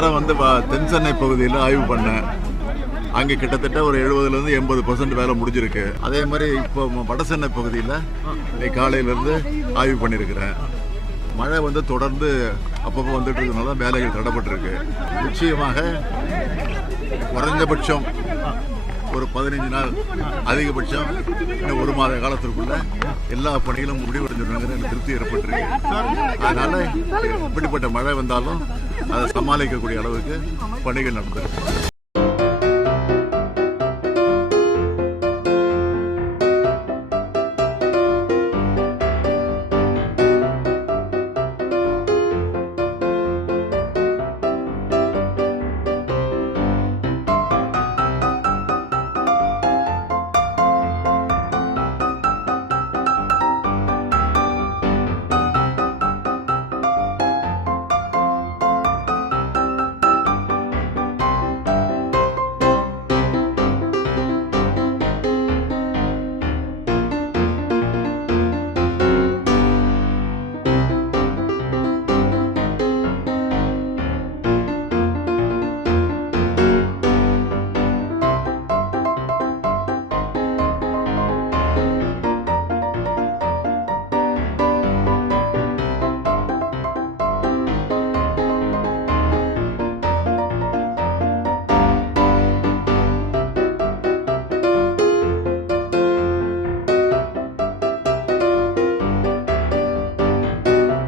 வாரம் வந்து தென் சென்னை பகுதியில் ஆய்வு பண்ணேன். அங்கே கிட்டத்தட்ட ஒரு 70% 80% வேலை முடிஞ்சிருக்கு. அதே மாதிரி இப்போ வட சென்னை பகுதியில் இன்னைக்கு காலையிலேருந்து ஆய்வு பண்ணியிருக்கிறேன். மழை வந்து தொடர்ந்து அப்பப்போ வந்துட்டு இருக்கனால வேலைகள் தடைப்பட்டிருக்கு. நிச்சயமாக குறைஞ்சபட்சம் ஒரு 15 நாள், அதிகபட்சம் இன்னும் 1 மாத காலத்திற்குள்ள எல்லா பணிகளும் முடிவடைஞ்சிருங்கிற திருப்தி ஏற்பட்டிருக்கு. அதனால இப்படிப்பட்ட மழை வந்தாலும் அதை சமாளிக்கக்கூடிய அளவுக்கு பணிகள் நடந்திருக்கு.